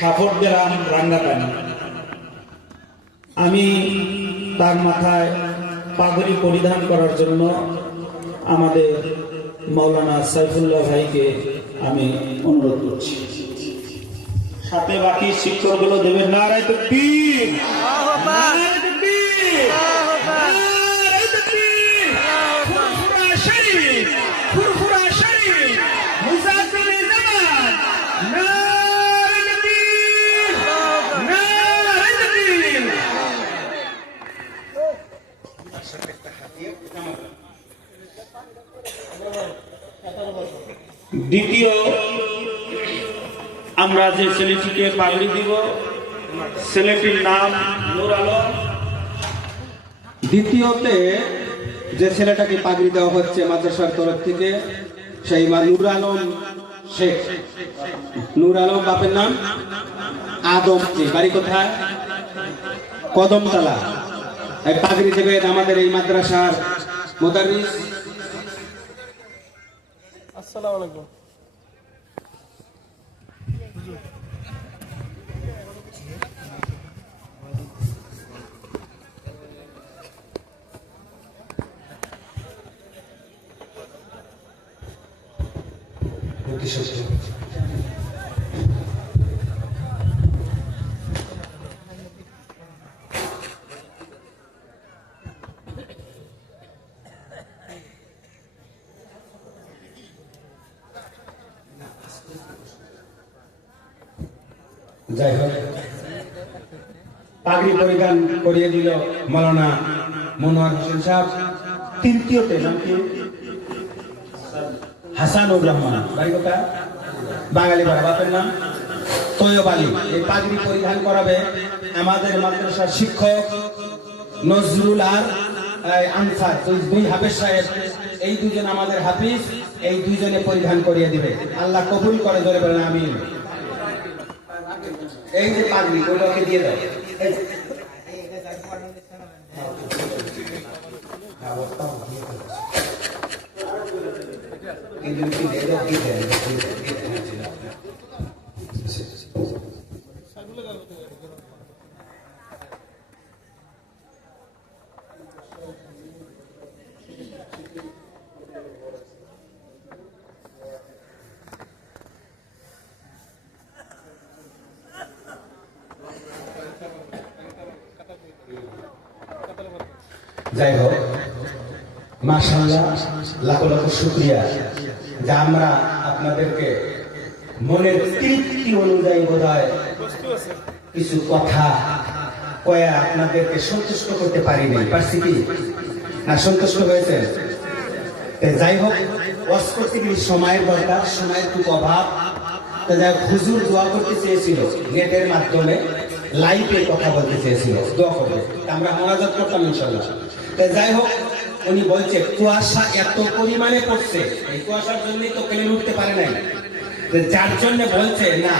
Support দিলাম রাঙ্গাপানি। আমি তার মাথায় পাগড়ি পরিধান করার জন্য আমাদের মাওলানা সাইফুল্লাহ ভাইকে আমি অনুরোধ করছি। সাথে বাকি শিক্ষকগুলো দেবেন নারায়ে তাকবীর, নারায়ে তাকবীর, নারায়ে তাকবীর। ফুরফুরা শরীফ, ফুরফুরা শরীফ, মুজাফির জামান, নারায়ে তাকবীর, নারায়ে তাকবীর। দ্বিতীয় আমরা যে ছেলেটিকে পাগড়ি দিব ছেলেটির নাম নূর আলম। দ্বিতীয়তে যে ছেলেটাকে পাগড়ি দেওয়া হচ্ছে মাদ্রাসার তরফ থেকে সেই নূর আলম শেখ। নূর আলম বাপের নাম আদম, বাড়ি কোথায়? কদমতলা। এই পাগড়ি দেবেন আমাদের এই মাদ্রাসার মুদাররিস। আসসালামু আলাইকুম। যাই হোক, পাগড়ি পরিধান করিয়ে দিল মাওলানা মনোয়ার হোসেন সাহেব। তৃতীয়তে নাম কি? হাসানুর রহমান, বাড়ি কোথায়? বাঙালি পাড়া। বাপের নাম তৈয়ব আলী। এই পাগড়ি পরিধান করাবে আমাদের মাদ্রাসার শিক্ষক নজরুল আর আনসার, দুই হাফেজ সাহেব। এই দুজন আমাদের হাফিজ, এই দুইজনে পরিধান করিয়ে দিবে। আল্লাহ কবুল করে, ধরে বলেন আমিন। এই যে পাগড়ি ওইটাকে দিয়ে দাও। যাই হোক, মাশাআল্লাহ, লাখ লাখ শুকরিয়া যে আমরা আপনাদেরকে মনের তৃপ্তি অনুযায়ী বোধহয় কিছু কথা কয়া আপনাদেরকে সন্তুষ্ট করতে পারিনি। পারছি কি না? সন্তুষ্ট হয়েছে? যাই হোক, ওয়াজ করতে গেলে সময়ের দরকার, সময়ের খুব অভাব। যাই হোক, হুজুর দোয়া করতে চেয়েছিল, নেটের মাধ্যমে লাইভে কথা বলতে চেয়েছিল, দোয়া করবে। আমরা মোনাজাত করতাম ইনশাআল্লাহ। যাই হোক, উনি বলছে কুয়াশা এত পরিমাণে পড়ছে, এই কুয়াশার জন্যই তো প্লেন উঠতে পারে নাই, যার জন্য বলছে না